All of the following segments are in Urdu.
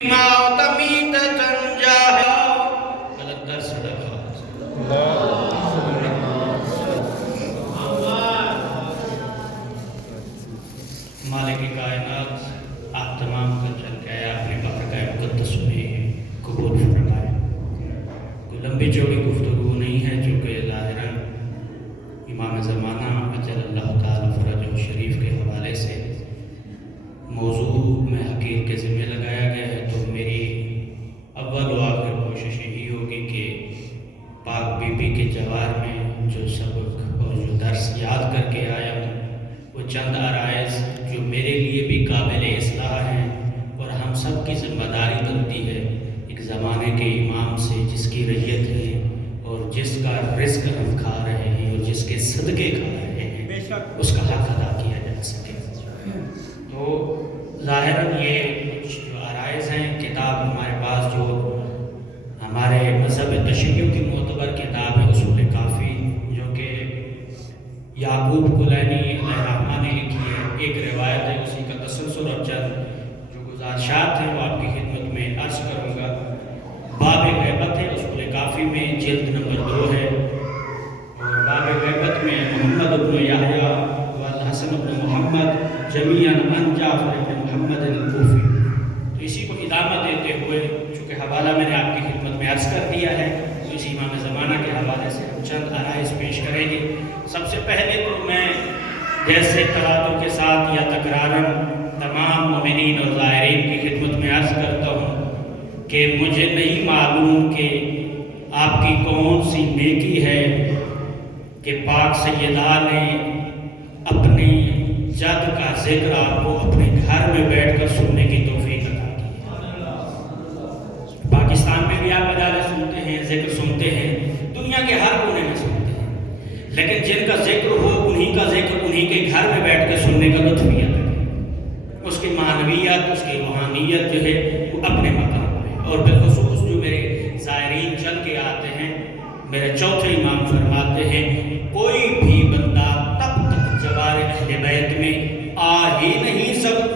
موت میتة جاهلا غلط در صدقات مالک کائنات آپ تمام کا چل کے آیا اپنے بارگاہ مقدس میں قبول فرمائے۔ کوئی لمبی چوڑی گفتگو نہیں ہے چونکہ ظاہراً امام زمانہ اجل اللہ تعالیٰ فرجہ شریف کے حوالے سے موضوع میں حقیر کے ذمہ لگایا گیا ہے، تو میری اول و آخر کوشش یہی ہوگی کہ پاک بی بی کے جوار میں جو سبق اور جو درس یاد کر کے آیا ہوں وہ چند عرائض جو میرے لیے بھی قابل اصلاح ہیں اور ہم سب کی ذمہ داری بنتی ہے ایک زمانے کے امام سے جس کی رعیت ہے اور جس کا رزق ہم کھا رہے ہیں اور جس کے صدقے کھا رہے ہیں اس کا حق ادا کیا جا سکے۔ تو ظاہراً یہ کچھ جو عرائض ہیں، کتاب ہمارے پاس جو ہمارے مذہب تشیع کی معتبر کتاب ہے اصول کافی، جو کہ یعقوب کلینی علیہ الرحمہ نے لکھی ہے، ایک روایت ہے اسی کا تسلسل اور چند جو گزارشات ہیں وہ آپ کی خدمت میں عرض کروں گا۔ باب غیبت ہے اصول کافی میں، جلد نمبر 2 ہے، اور باب غیبت میں محمد بن یحییٰ والحسن بن محمد جمیعاً عن جعفر بن محمد الکوفی، تو اسی کو ادامہ دیتے ہوئے چونکہ حوالہ میں نے آپ کی خدمت میں عرض کر دیا ہے تو اسی امام زمانہ کے حوالے سے ہم چند عرائض پیش کریں گے۔ سب سے پہلے تو میں جیسے تراتب کے ساتھ یا تکراراً تمام مومنین اور زائرین کی خدمت میں عرض کرتا ہوں کہ مجھے نہیں معلوم کہ آپ کی کون سی نیکی ہے کہ پاک سیدہ نے اپنی جد کا ذکر آپ کو اپنے گھر میں بیٹھ کر سننے کی توفیق عطا کی ہے۔ پاکستان میں بھی آپ مجالس سنتے ہیں، ذکر سنتے ہیں، دنیا کے ہر کونے میں سنتے ہیں، لیکن جن کا ذکر ہو انہی کا ذکر انہی کے گھر میں بیٹھ کے سننے کا لطف بھی آتا ہے۔ اس کی معنویت، اس کی روحانیت جو ہے وہ اپنے مقام ہے۔ اور بالخصوص جو میرے زائرین چل کے آتے ہیں، میرے چوتھے امام فرماتے ہیں کوئی بھی بندہ تب تک جوار اہل بیت میں آ ہی نہیں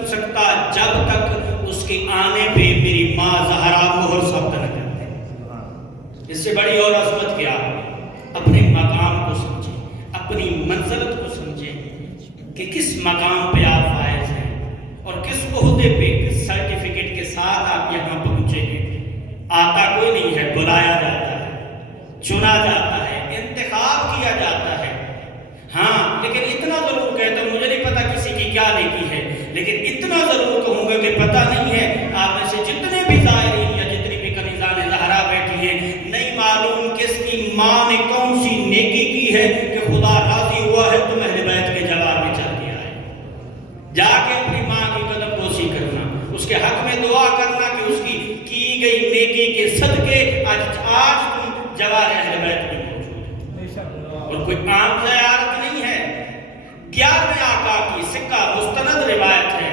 سکتا جب تک اس کے آنے پہ میری ماں زہرا مہر ثبت نہ کر دے۔ اس سے بڑی اور عظمت کیا ہے؟ اپنے مقام کو سمجھیں، اپنی منزلت کو سمجھیں کہ کس مقام پہ آپ فائز ہیں اور کس عہدے پہ، کس سرٹیفکیٹ کے ساتھ آپ یہاں پہنچے ہیں۔ آتا کوئی نہیں ہے، بلایا جاتا ہے، چنا جاتا ہے، انتخاب کیا جاتا ہے۔ ہاں لیکن اتنا ضرور کہتا ہوں، مجھے نہیں پتا کسی کی کیا نیکی ہے، لیکن اتنا ضرور کہوں گا کہ پتہ نہیں ہے آپ میں سے جتنے بھی زائرین یا جتنی بھی کنیزان زہرا بیٹھی ہیں، نہیں معلوم کس کی ماں نے کون سی نیکی کی ہے کہ خدا راضی ہوا ہے تم اہل بیت کے جوار میں چل کے آئے۔ جا کے اپنی ماں کی قدم بوسی کرنا، اس کے حق میں دعا کرنا کہ اس کی گئی نیکی کے صدقے آج تم جوار اہل بیت میں موجود ہے۔ اور کوئی عام زیارت نہیں ہے، 11ویں آقا کی سکہ مستند روایت ہے۔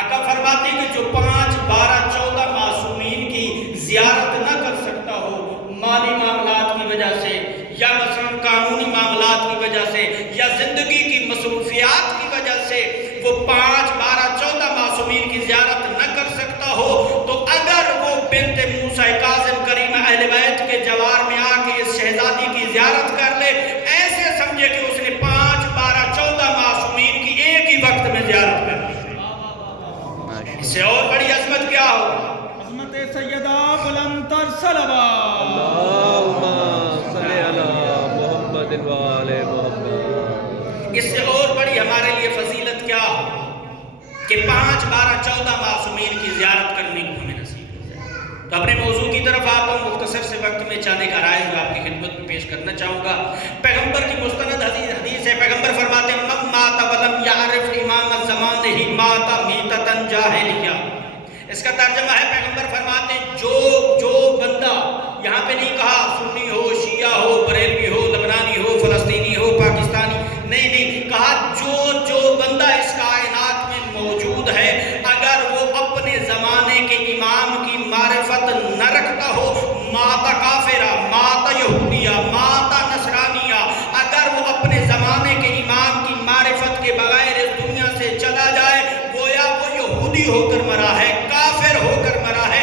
آقا فرماتے ہیں کہ جو 5، 12، 14 معصومین کی زیارت نہ کر سکتا ہو مالی معاملات کی وجہ سے یا مثلا قانونی معاملات کی وجہ سے یا زندگی کی مصروفیات کی وجہ سے وہ 5، 12، 14 معصومین کی زیارت نہ کر سکتا ہو، تو اگر وہ بنت موسیٰ کاظم کریمہ اہل بیت کے جوار میں آ کے اس شہزادی کی زیارت کر لے، ایسے سمجھے کہ اس نے 5، 12، 14 معصومین کی ایک ہی وقت میں زیارت کر لی۔ اس سے اور بڑی عظمت کیا ہو؟ عظمت سیدہ بلندتر صلوات اللہم صلی علی محمد وآل محمد۔ اس سے اور بڑی ہمارے لیے فضیلت کیا ہو کہ 5، 12، 14 معصومین کی زیارت کرنے کو ہمیں نصیب ہو جائے۔ تو اپنے موضوع کی طرف آتا ہوں، مختصر سے وقت میں چاند ایک عرائض میں آپ کی خدمت میں پیش کرنا چاہوں گا۔ پیغمبر کی مستند حدیث ہے، پیغمبر فرماتے ہیں من مات ولم یعرف امام الزمان ہی مات میتۃ جاہلیہ۔ اس کا ترجمہ ہے، پیغمبر فرماتے ہیں جو بندہ، یہاں پہ نہیں کہا سنی ہو، شیعہ ہو، بریلوی ہو، لبنانی ہو، فلسطینی ہو، پاکستانی، نہیں کہا جو بندہ اس کائنات میں موجود ہے اگر وہ اپنے زمانے کے امام کی معرفت نہ رکھتا ہو، ماتا کافرہ، ماتا یہودیہ، ماتا نصرانیہ، اگر وہ اپنے زمانے کے امام کی معرفت کے بغیر اس دنیا سے چلا جائے، گویا وہ یہودی ہو کر مرا ہے، کافر ہو کر مرا ہے،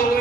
2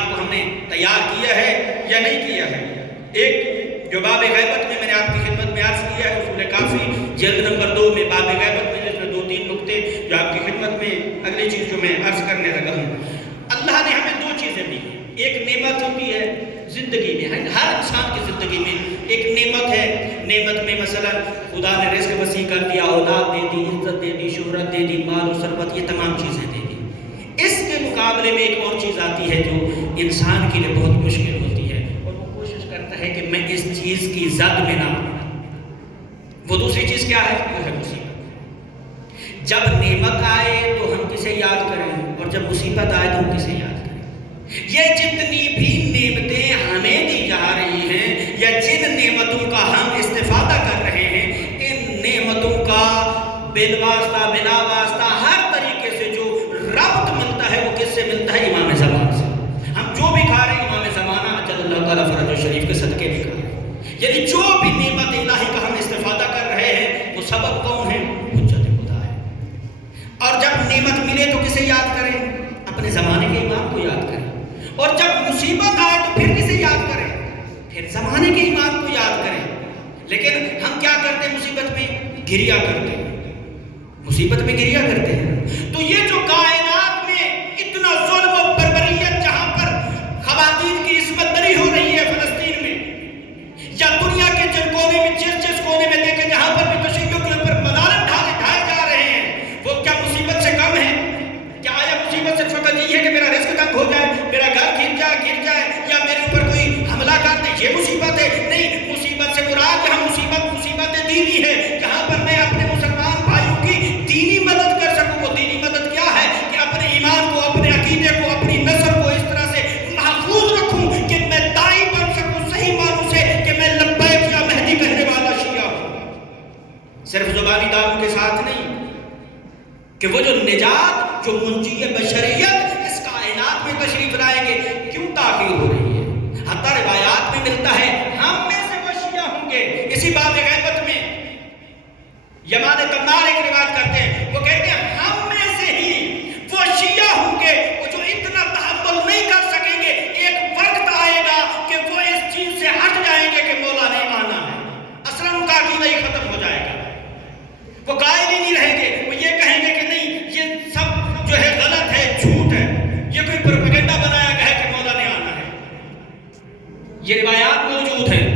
آپ کو ہم نے تیار کیا ہے یا نہیں کیا ہے؟ ایک جو باب غیبت میں نے آپ کی خدمت میں عرض کیا ہے، اصول کافی جلد نمبر 2 میں باب غیبت میں جس میں 2-3 نقطے جو آپ کی خدمت میں اگلی چیز جو میں عرض کرنے لگا ہوں. اللہ نے ہمیں 2 چیزیں دی. ایک نعمت ہوتی ہے زندگی میں، ہر انسان کی زندگی میں ایک نعمت ہے. نعمت میں مثلا خدا نے رزق وسیع کر دیا، اولاد دے دی، عزت دے دی، شہرت دے دی، مال و ثروت، یہ تمام چیزیں دے دی. اس کے مقابلے میں ایک اور چیز آتی ہے جو انسان کے لیے بہت مشکل ہوتی ہے، اور وہ کوشش کرتا ہے کہ میں اس چیز کی زد میں نہ آؤں. وہ دوسری چیز کیا ہے؟ وہ ہے مصیبت. جب نعمت آئے تو ہم کسے یاد کریں، اور جب مصیبت آئے تو ہم کسے یاد کریں. یہ جتنی بھی نعمتیں ہمیں دی جا رہی ہیں یا جن نعمتوں کا ہم استفادہ کر رہے ہیں، ان نعمتوں کا بالواسطہ بلا واسطہ ہر طریقے سے جو ربط ملتا ہے وہ کس سے ملتا ہے؟ امام زمان سے. ہم جو بھی کھا رہے ہیں امام زمانہ اجل اللہ تعالیٰ فرج و شریف کے صدقے بھی کھا رہے ہیں. یعنی جو بھی نعمت الہی کا ہم استفادہ کر رہے ہیں وہ سبب کون ہے؟ حجت خدا ہے. اور جب نعمت ملے تو کسے یاد کریں؟ اپنے زمانے کے امام کو یاد کریں. اور جب مصیبت آئے تو پھر کسے یاد کریں؟ پھر زمانے کے امام کو یاد کریں. لیکن ہم کیا کرتے ہیں؟ مصیبت میں گریا کرتے ہیں، مصیبت میں گریا کرتے ہیں. تو یہ جو کائنات میں اتنا ظلم و بربریت جہاں پر خواتین کی عصمت دری ہو رہی ہے فلسطین میں، یا دنیا کے جن کونے میں جس کونے میں دیکھیں جہاں پر بھی تشیع کے اوپر مظالم ڈھائے جا رہے ہیں، وہ کیا مصیبت سے کم ہے؟ کیا آیا مصیبت سے فقط یہ ہے کہ میرا رزق تنگ ہو جائے، میرا گھر گر جائے یا میرے اوپر کوئی حملہ کر دے، یہ مصیبت ہے؟ نہیں، مصیبت سے مراد یہاں مصیبت دینی ہے، جہاں پر میں اپنے مسلمان بھائیوں کی دینی مدد کر سکوں. وہ دینی مدد کیا ہے؟ کہ اپنے ایمان کو، اپنے عقیدے کو، اپنی نسل کو اس طرح سے محفوظ رکھوں کہ میں داعی بن سکوں صحیح معنوں سے، کہ میں لبیک یا مہدی کہنے والا شیعہ ہوں. صرف زبانی دعووں کے ساتھ نہیں، کہ وہ جو نجات، جو منجی بشریت اس کائنات میں تشریف لائیں گے. کیوں تاخیر ہو رہی ہے؟ حتی روایات میں ملتا ہے ہم میں سے وہ شیعہ ہوں گے. اسی باب غیبت میں یمان تمار ایک روایت کرتے ہیں، وہ کہتے ہیں ہم میں سے ہی وہ شیعہ ہوں گے وہ جو اتنا تحمل نہیں کر سکیں گے. ایک وقت آئے گا کہ وہ اس چیز سے ہٹ جائیں گے کہ مولا نے مانا ہے، اصلاً ان کا عقیدہ ہی ختم ہو جائے گا. وہ قائل ہی نہیں رہیں گے، وہ یہ کہیں گے کہ نہیں یہ سب جو ہے غلط ہے، جھوٹ ہے، یہ کوئی پروپیگنڈا بنایا گیا ہے کہ مولا نے آنا ہے. یہ روایات موجود ہیں.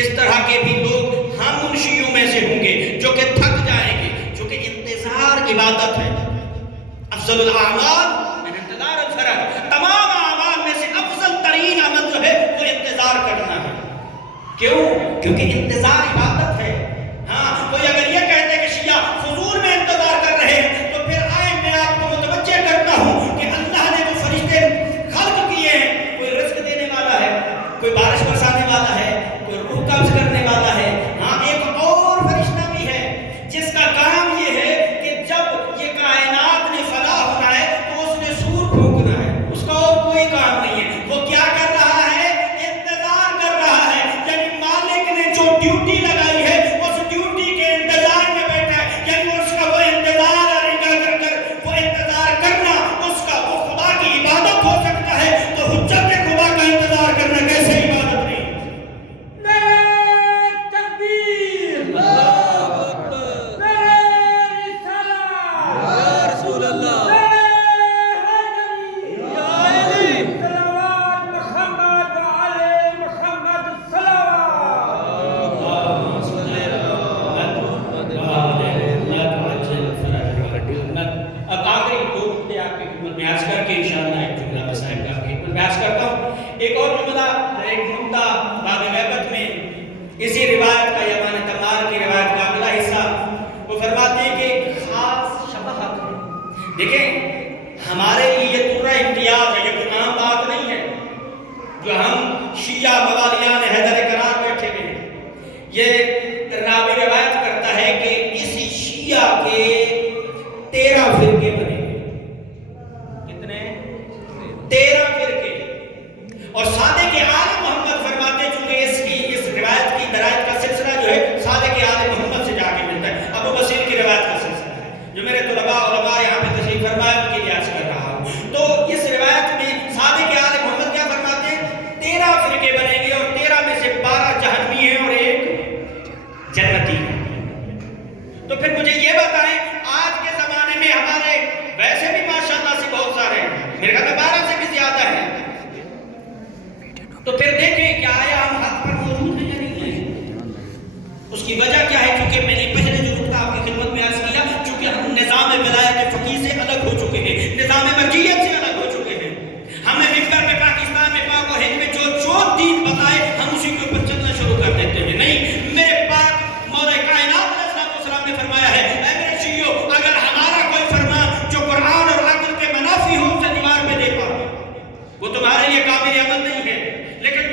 اس طرح کے بھی لوگ ہم ان شیعوں میں سے ہوں گے جو کہ تھک جائیں گے، جو کہ انتظار عبادت ہے. افضل الاعمال من انتظار الفرج، تمام اعمال میں سے افضل ترین عمل جو ہے وہ انتظار کرنا ہے. کیوں؟ کیونکہ انتظار عبادت ہے. ہاں، کوئی اگر یہ کہتے کہ شیعہ فضول میں انتظار کر رہے ہیں تو پھر آئے میں آپ کو متوجہ کرتا ہوں کہ اللہ نے جو فرشتے خلق کیے ہیں، کوئی رزق دینے والا ہے، کوئی بارش برسانے والا ہے، کوئی روح قبض کرنے والا ہے. ہاں، ایک اور فرشتہ بھی ہے جس کا کام یہ ہے کہ جب یہ کائنات نے فنا ہونا ہے تو اس نے سور پھونکنا ہے، اس کا اور کوئی کام نہیں ہے. وہ کیا کر رہا ہے؟ انتظار کر رہا ہے. یعنی مالک نے جو ڈیوٹی لگائی ہے اس ڈیوٹی کے انتظار میں بیٹھا ہے. یعنی اس کا وہ انتظار وہ انتظار کرنا اس کا وہ خدا کی عبادت ہو سکتا ہے. تو حجت خدا کا انتظار کرنا کیسے عبادت نہیں؟ ایک اور جملہ، ایک نقطہ باب غیبت میں اسی روایت کا، یمان تمار کی روایت کا اگلا حصہ، وہ فرماتے ہیں کہ خاص شباہت ہے. دیکھیں ہمارے لیے یہ پورا امتیاز ہے، یہ کوئی عام بات نہیں ہے جو ہم شیعہ موالیان حیدر قرار بیٹھے ہوئے ہیں. یہ راوی روایت کرتا ہے کہ اسی شیعہ کے 13 فرقے بنے. کتنے؟ 13 فرقے. اور صادق آل محمد فرماتے ہیں، چونکہ اس روایت کی درایت کا سلسلہ جو ہے صادق آل محمد سے جا کے ملتا ہے. ابو بصیر کی روایت کا سلسلہ ہے جو میرے طلباء علماء یہاں پہ تشریف فرمائے ان کے لیے عرض کر رہا ہوں. تو اس روایت میں صادق آل محمد کیا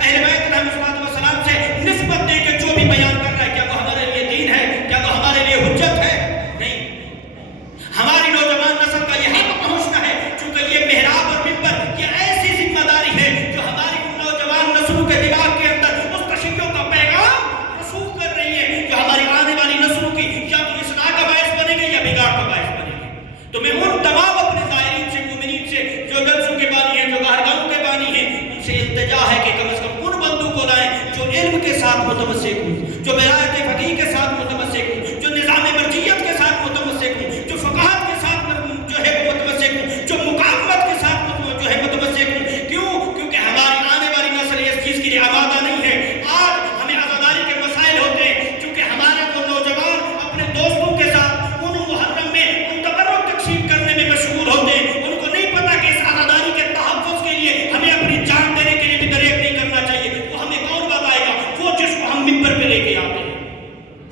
اہل بیت علیہ السلام سے نسبت دے کے جو بھی بیان کر رہا ہے، کیا وہ ہمارے لیے دین ہے؟ کیا وہ ہمارے لیے حجت ہے؟ نہیں۔ ہماری نوجوان نسل کا یہ حق پہنچنا ہے، چونکہ یہ محراب اور منبر یہ ایسی ذمہ داری ہے جو ہماری نوجوان نسلوں کے دماغ کے اندر اس تشیع کا پیغام رسوخ کر رہی ہے، جو ہماری آنے والی نسلوں کی یا تو اصلاح کا باعث بنے گی یا بگاڑ کا باعث بنے گی۔ تو میں ان تمام اپنے زائرین سے، مومنین سے، جو جلسوں کے بانی ہیں، جو گاہگاہوں کے بانی ہیں، ان سے التجا ہے کہ کم از کم ان بندوں کو لائیں جو علم کے ساتھ متمسک ہوں، جو ولایت فقیہ کے ساتھ متمسک ہوں، جو نظام مرجعیت کے ساتھ متمسک ہوں، جو فقاہت کے ساتھ جو ہے وہ متمسک ہوں، جو مقاومت کے ساتھ جو ہے متمسک ہوں۔ کیوں؟ کیونکہ ہماری آنے والی نسل اس چیز کے لیے آمادہ نہیں ہے۔ آج ہمیں عزاداری کے مسائل ہوتے ہیں، چونکہ ہمارے وہ نوجوان اپنے دوستوں کے ساتھ ان محرم میں ان تبرک تقسیم کرنے میں مشغول ہوتے ہیں، ان کو نہیں پتا کہ اس عزاداری کے تحفظ کے لیے ہمیں اپنی جان دینے کے لیے بھی دریغ نہیں کرنا چاہیے۔ وہ ہمیں کون بتائے گا؟ وہ جس کو ہم منبر پہ لے کے آتے ہیں،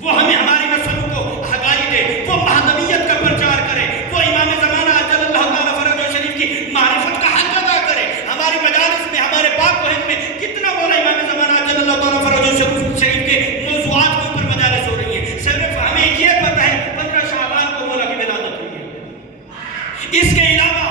وہ ہمیں ہماری نسلوں کو آگاہی دے، وہ مہدویت کا پرچار کرے، وہ امام زمانہ اجل اللہ تعالیٰ فرج شریف کی معرفت کا حق ادا کرے۔ ہماری مجالس میں، ہمارے پاک و ہند میں کتنا مولا امام زمانہ اجل اللہ تعالیٰ فرج شریف کے موضوعات کے اوپر مجالس ہو رہی ہیں۔ صرف ہمیں یہ پتہ ہے 15 شعبان کو مولا کی ولادت ہوئی ہے۔ اس کے علاوہ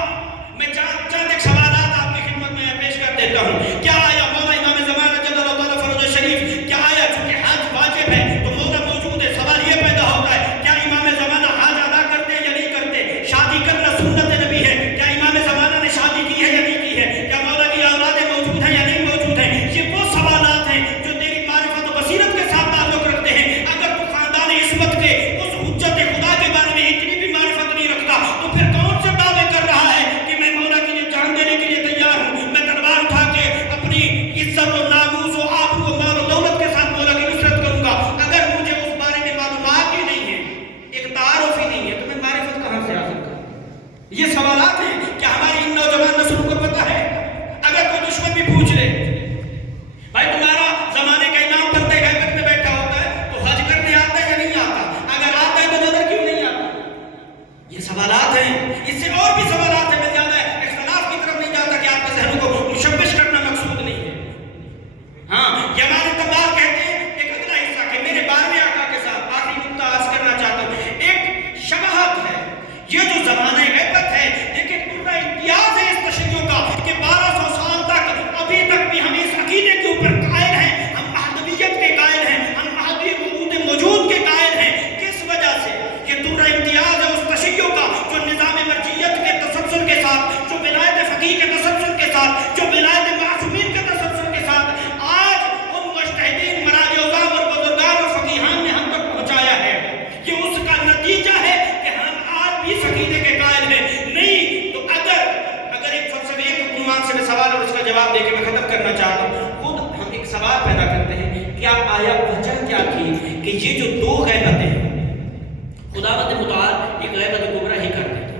میں چند ایک سوالات آپ کی خدمت میں پیش کر دیتا ہوں۔ کیا آیا مولا امام زمانہ اجل اللہ تعالیٰ فرج شریف، کیا آیا چونکہ حج واجب ہے تو مولا موجود ہے، سوال یہ پیدا ہوتا ہے کیا امام زمانہ حج ادا کرتے ہیں یا نہیں کرتے؟ شادی کرنا سنت نبی ہے، کیا امام زمانہ نے شادی کی ہے یا نہیں کی ہے؟ کیا مولا کی اولادیں موجود ہیں یا نہیں موجود ہیں؟ یہ وہ سوالات ہیں جو تیری معرفت و بصیرت کے ساتھ تعلق رکھتے ہیں۔ اگر تو خاندان عصمت کے اس حجت خدا کے بارے میں اتنی بھی معرفت نہیں رکھتا تو پھر کون سے دعوے کر رہا ہے کہ میں مولا کے لیے جان دینے کے لیے تیار ہوں، میں تلوار اٹھا کے اپنی عزت و ناموس و آبرو و مال و دولت کے ساتھ مولا کی نصرت کروں گا؟ اگر مجھے اس بارے میں معلومات ہی نہیں ہے، ایک تعارف ہی نہیں ہے، تو میں معرفت کہاں سے حاصل کروں؟ یہ سوالات ہیں کہ ہماری ان نوجوان نسلوں کو پتہ ہے۔ اگر کوئی دشمن بھی پوچھ لے بھائی تمہارا زمانے کا امام پردے غیبت میں بیٹھا ہوتا ہے تو حج کرنے آتا ہے یا نہیں آتا؟ اگر آتا ہے تو نظر کیوں نہیں آتا؟ یہ سوالات ہیں، اس سے اور بھی سوالات ہیں۔ میں زیادہ اختلاف کی طرف نہیں جاتا کہ آپ کے ذہنوں کو مشوش کرنا مقصود نہیں ہے۔ ہاں، یمان تمار کہتے ہیں ایک اگلا حصہ کہ میرے 12ویں آقا کے ساتھ آخری نقطہ عرض کرنا چاہتا ہوں۔ ایک شبہت ہے، یہ جو زمانہ غیبت ہے، لیکن پورا امتیاز ہے اس تشیع کا کہ 1200 سال تک ابھی تک بھی ہم اس عقیدے کے اوپر قائل ہیں، ہم مہدویت کے قائل ہیں، ہم مہدی وجود موجود کے قائل ہیں۔ کس وجہ سے؟ یہ پورا امتیاز ہے اس تشیع کا جو نظام مرجعیت کے تسلسل کے ساتھ، جو ولایت فقیہ کے تسلسل کے ساتھ، جو ولایت معصومین کے تسلسل کے ساتھ آج ان مجتہدین مراجع عظام اور بزرگان اور فقیہان نے ہم تک پہنچایا ہے۔ یہ اس کا نتیجہ ہے کہ ہم آج بھی اس عقیدے کے قائل ہیں۔ نہیں تو اگر ایک فلسفے کے عنوان سے میں سوال اور اس کا جواب دے کے میں ختم کرنا چاہتا ہوں، خود ہم ایک سوال پیدا کرتے ہیں، کیا آیا وجہ کیا تھی کہ یہ جو دو غیبتیں ہیں خداوند متعال ایک غیبت کبریٰ ہی کر دیتے؟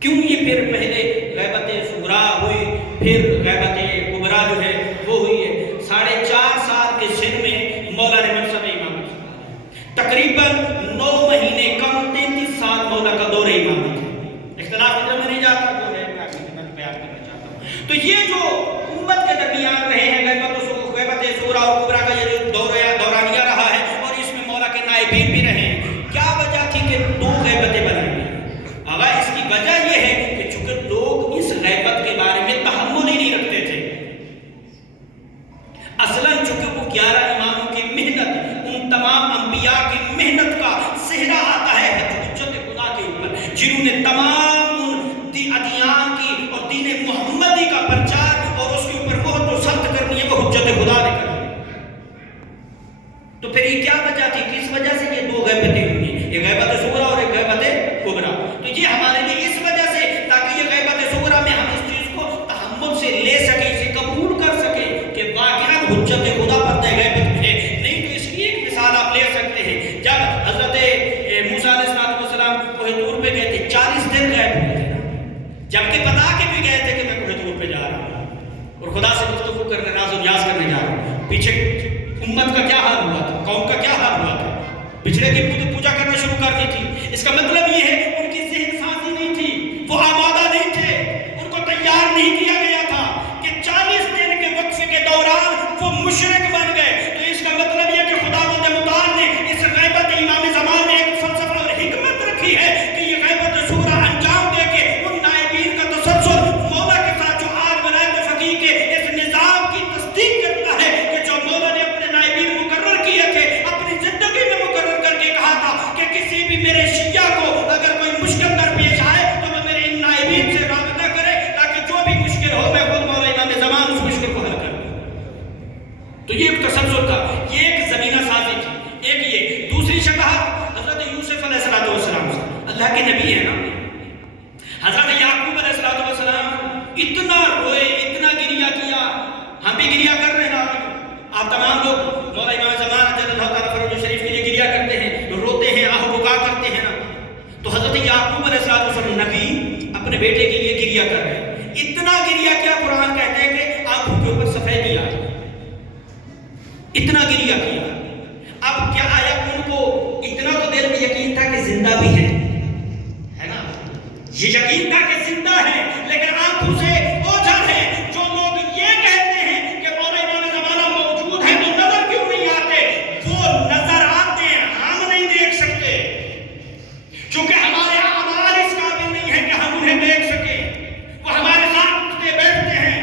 کیوں یہ پھر پہلے غیبت صغریٰ ہوئی، پھر غیبت کبریٰ جو ہے وہ ہوئی ہے؟ 4.5 سال کے سن میں مولا نے منصب امامت سنبھالا، تقریباً 9 مہینے کم 33 سال مولا کا دور امامت ہے۔ اختلاف میں نہیں جاتا جو ہے میں بیان کرنا چاہتا ہوں۔ تو یہ جو امت کے درمیان رہے ہیں غیبت صغریٰ اور کبریٰ کا یہ جو دورانیہ رہا ہے، اور اس میں مولا کے نائبین بھی رہے ہیں، کیا وجہ تھی کہ 2 غیبتیں بنائی گئی؟ آغا اس کی وجہ یہ ہے کہ چونکہ لوگ اس غیبت کے بارے میں تحمل ہی نہیں رکھتے تھے۔ اصلاً چونکہ وہ 11 اماموں کی محنت، ان تمام انبیاء کی محنت کا صحرا آتا ہے حجت خدا کے اوپر، جنہوں نے تمام ادیان کی اور دین محمدی کا پرچار اور اس کے اوپر مہر و ثبت کرنی ہے، وہ حجت خدا نے کرنی۔ تو پھر یہ کیا وجہ تھی؟ کس وجہ سے یہ 2 غیبتیں ہوئی؟ ایک غیبت صغریٰ اور ایک غیبت کبریٰ۔ تو یہ ہمارے لیے اس وجہ سے تاکہ یہ غیبت صغریٰ میں ہم اس چیز کو تحمل سے لے سکیں، اسے قبول کر سکیں کہ واقعاً حجت خدا پردہ غیبت ہے۔ نہیں تو اس کی ایک مثال آپ لے سکتے ہیں، جب حضرت موسیٰ علیہ السلام کوہ طور پہ گئے تھے، 40 دن غائب ہوئے تھے، جبکہ بتا کے بھی گئے تھے کہ میں کوہ طور پہ جا رہا ہوں اور خدا سے گفتگو کرنے، ناز و نیاز کرنے جا رہا ہوں۔ پیچھے امت کا کیا حال ہوا تھا، قوم کا کیا حال ہوا تھا؟ پچھڑے کی بت پوجا کرنا شروع کر دی تھی۔ اس کا مطلب یہ ہے ان کی ذہن سازی نہیں تھی، وہ آمادہ نہیں تھے، ان کو تیار نہیں کیا گیا تھا کہ 40 ایک تسلسل تھا، یہ ایک زمینہ سازی تھی، ایک یہ دوسری شباہت حضرت یوسف علیہ السلام سے، اللہ کے نبی ہے نا، حضرت یعقوب علیہ السلام اتنا روئے، اتنا گریہ کیا، ہم بھی گریہ کر رہے ہیں، آپ تمام لوگ مولا امام زمان جل اللہ تعالیٰ فروز شریف کے لیے گریہ کرتے ہیں، روتے ہیں، آہ بکا کرتے ہیں نا، تو حضرت یعقوب علیہ السلام نبی اپنے بیٹے کے لیے گریہ کر رہے ہیں، اتنا گریہ کیا قرآن کہتے ہیں کہ آنکھوں کے اوپر سفیدی آئی، اتنا گریہ کیا۔ اب کیا آیا ان کو اتنا تو دل میں یقین تھا کہ زندہ بھی ہے نا، یہ یقین تھا کہ زندہ ہے، لیکن آنکھوں سے اوجھل ہے۔ جو لوگ یہ کہتے ہیں کہ مولا امام زمانہ موجود ہے تو نظر کیوں نہیں آتے، وہ نظر آتے ہیں، ہم نہیں دیکھ سکتے، کیونکہ ہمارے اعمال اس قابل نہیں ہے کہ ہم انہیں دیکھ سکیں، وہ ہمارے ساتھ اٹھتے بیٹھتے ہیں۔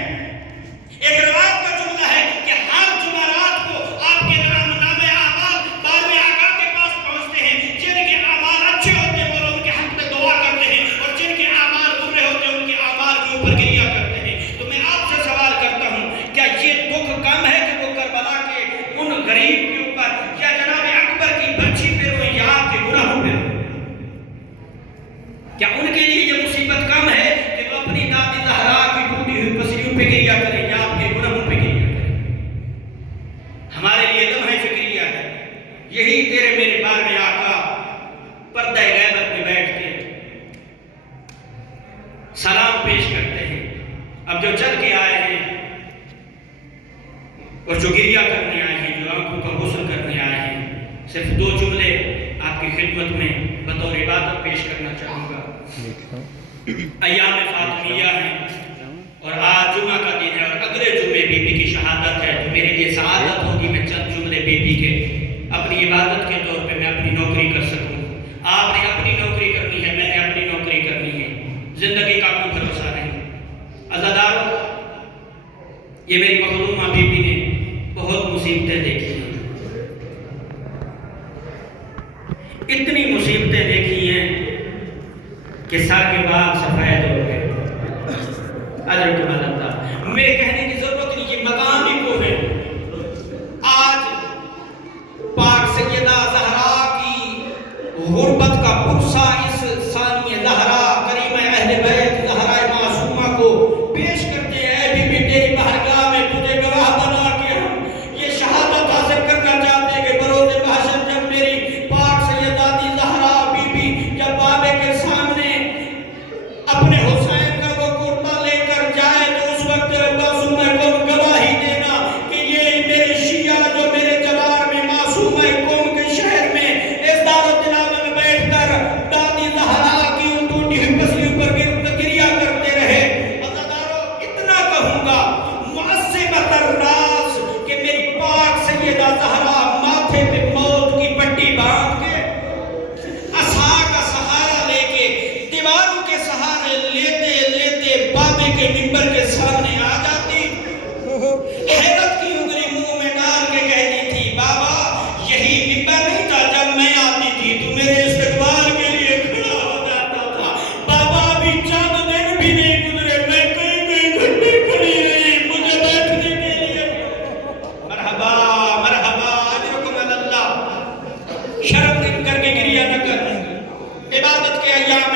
ایک روایت کا جملہ ہے کہ ہر جمعرات کو آپ کے نامے اعمال بارہویں آقا کے پاس پہنچتے ہیں، جن کے اعمال اچھے ہوتے ہیں وہ ان کے حق میں دعا کرتے ہیں، اور جن کے اعمال برے ہوتے ہیں ان کے اعمال کے اوپر گریہ کرتے ہیں۔ تو میں آپ سے سوال کرتا ہوں، کیا یہ دکھ کم ہے کہ وہ کربلا کے ان غریب کے اوپر یا جناب اکبر کی بچی پہ روئیں یا آپ کے گناہوں پہ روئیں؟ کیا ان کے لیے یہ مصیبت کم ہے کہ وہ اپنی دادی زہرا کی ٹوٹی ہوئی پسلیوں پہ گریہ کریں یا آپ کے گناہوں پہ گریہ کریں؟ ہمارے لیے لمحہ فکریہ ہے، یہی تیرے میرے بارہویں آقا پردہ غیبت میں بیٹھ کے سلام پیش کرتے ہیں۔ اب جو چل کے آئے ہیں اور جو گریہ کرنے آئے ہیں، جو آنکھوں کا غسل کرنے آئے ہیں، صرف دو جملے آپ کی خدمت میں بطور عبادت پیش کرنا چاہوں گا۔ ایام فاطمیہ ہیں اور آج جمعہ کا دن ہے اور اگلے جمعے بی بی کی شہادت ہے، تو میرے لیے سعادت ہوگی میں چند جملے بی بی کے اپنی عبادت کے طور پہ میں اپنی نوکری کر سکوں۔ آپ نے اپنی نوکری کرنی ہے، میں نے اپنی نوکری کرنی ہے، زندگی کا کوئی بھروسہ نہیں۔ عزادارو، یہ میری مخدومہ بی بی نے بہت مصیبتیں دیکھی ہیں، اتنی مصیبتیں دیکھی ہیں کہ سر کے بال سفید ہو گئے۔ اجرکم اللہ، میرے کہنے کی ضرورت نہیں، یہ مقام ہی کو ہے۔ آج پاک سیدہ زہرا کی غربت کا پرسہ اس ثانیہ زہرا کریمہ اہل بیت زہرا معصومہ کو پیش کرتے ہیں۔ اے بی بی، تیری بارگاہ میں تجھے گواہ بنا کے ہم یہ شہادت حاصل کرنا چاہتے ہیں کہ بروز محشر جب میری پاک سیدہ زہرا بی بی جب بابے کے سامنے اپنے حسین کا وہ کرتا لے کر جائے تو اس وقت معصومہ قوم گواہی دینا کہ یہ میرے شیعہ جو میرے جوار میں معصومہ قوم کے شہر میں اس دارت العلم میں بیٹھ کر دادی زہرا کی ان ٹوٹی ہوئی پسلیوں پر گریہ کرتے رہے۔ عزادارو، اتنا کہوں گا معصبت الراس کہ میری پاک سیدہ زہرا ماتھے پہ موت کی پٹی باندھ کے عصا کا سہارا لے کے دیواروں کے سہارے لیتے لیتے بابے کے منبر کے سامنے آ جاتی، حیرت کی انگلی منہ میں ڈال کے کہتی تھی، بابا یہی منبر نہیں تھا جب میں آتی تھی تو میرے استقبال کے لیے کھڑا ہو جاتا تھا، بابا ابھی چند دن بھی نہیں گزرے میں کئی گھنٹے کھڑی رہی مجھے بیٹھنے کے لیے۔ مرحبا مرحبا، اجرکم اللہ، شرم کر کے گریہ نہ کر، عبادت کے ایام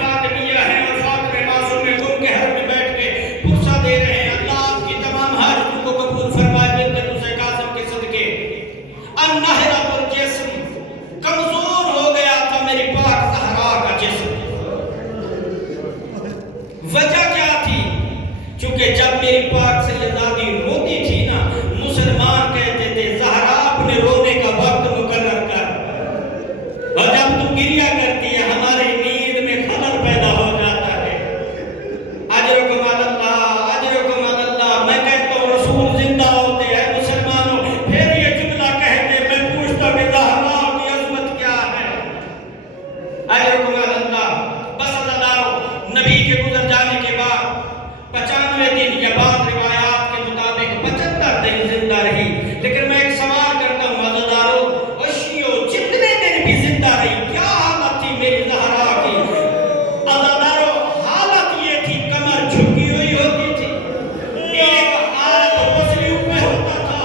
فاطمیہ ہیں اور فاطمہ معصوم قوم کے حرم میں بیٹھ کے پرسہ دے رہے ہیں۔ اللہ آپ کی تمام حاجتوں کو قبول فرمائے بنت موسیٰ کاظم کے صدقے۔ النہرۃ الجسم، کمزور ہو گیا تھا میری پاک زہرا کا جسم۔ وجہ کیا تھی؟ چونکہ جب میری پاک سیدادی روتی تھی نا، مسلمان کہتے تھے زہرا اپنے رونے کا وقت مقرر کر، اور جب تم گریہ کرتی ہے ہماری نیند میں خلل پیدا ہو جاتا ہے۔ اجرکم اللہ، اجرکم اللہ، میں کہتا ہوں رسول زندہ ہوتے ہیں مسلمانوں، پھر یہ جملہ کہتے میں پوچھتا کہ زہرا کی عظمت کیا ہے۔ اجرکم اللہ، بس عزادارو، نبی کے گزر جانے کے بعد 95 دن یا بعض روایات کے مطابق 75 دن زندہ رہی، لیکن میں ایک سوال کرتا ہوں عزادارو، وشیو جتنے دن بھی زندہ رہی کیا حالت تھی میری زہرا کی؟ عزادارو، حالت یہ تھی کمر جھکی ہوئی ہوتی تھی، ایک ہاتھ پسلیوں پہ ہوتا تھا،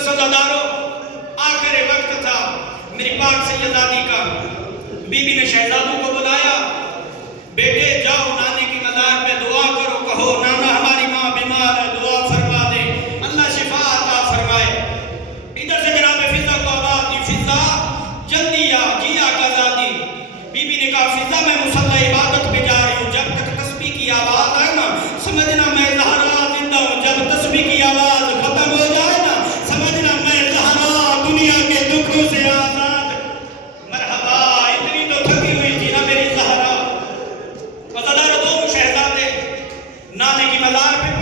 بس عزادارو آخر وقت تھا میری پاک سیدادی کا. بی بی نے شہزادوں کو بلایا, بیٹے جاؤ نانے کی مزار پہ دعا کرو, کہو نانا ہماری ماں بیمار ہے, دعا فرما دے اللہ شفا عطا فرمائے. ادھر سے جناب فضا کو آواز دی, فضا جلدی آ, جی آقا زادی. بی بی نے کہا فضا میں مصلی عبادت پہ جا رہی ہوں, جب تک تسبیح کی آواز آئے نا سمجھنا میں زہرا زندہ ہوں, جب تسبیح کی آواز ختم ہو جائے نا سمجھنا میں زہرا دنیا کے دکھوں سے آزاد. مرحبا, اتنی تو تھکی ہوئی تھی نا میری زہرا. وزدار دو شہزادے نانے کی مزار پہ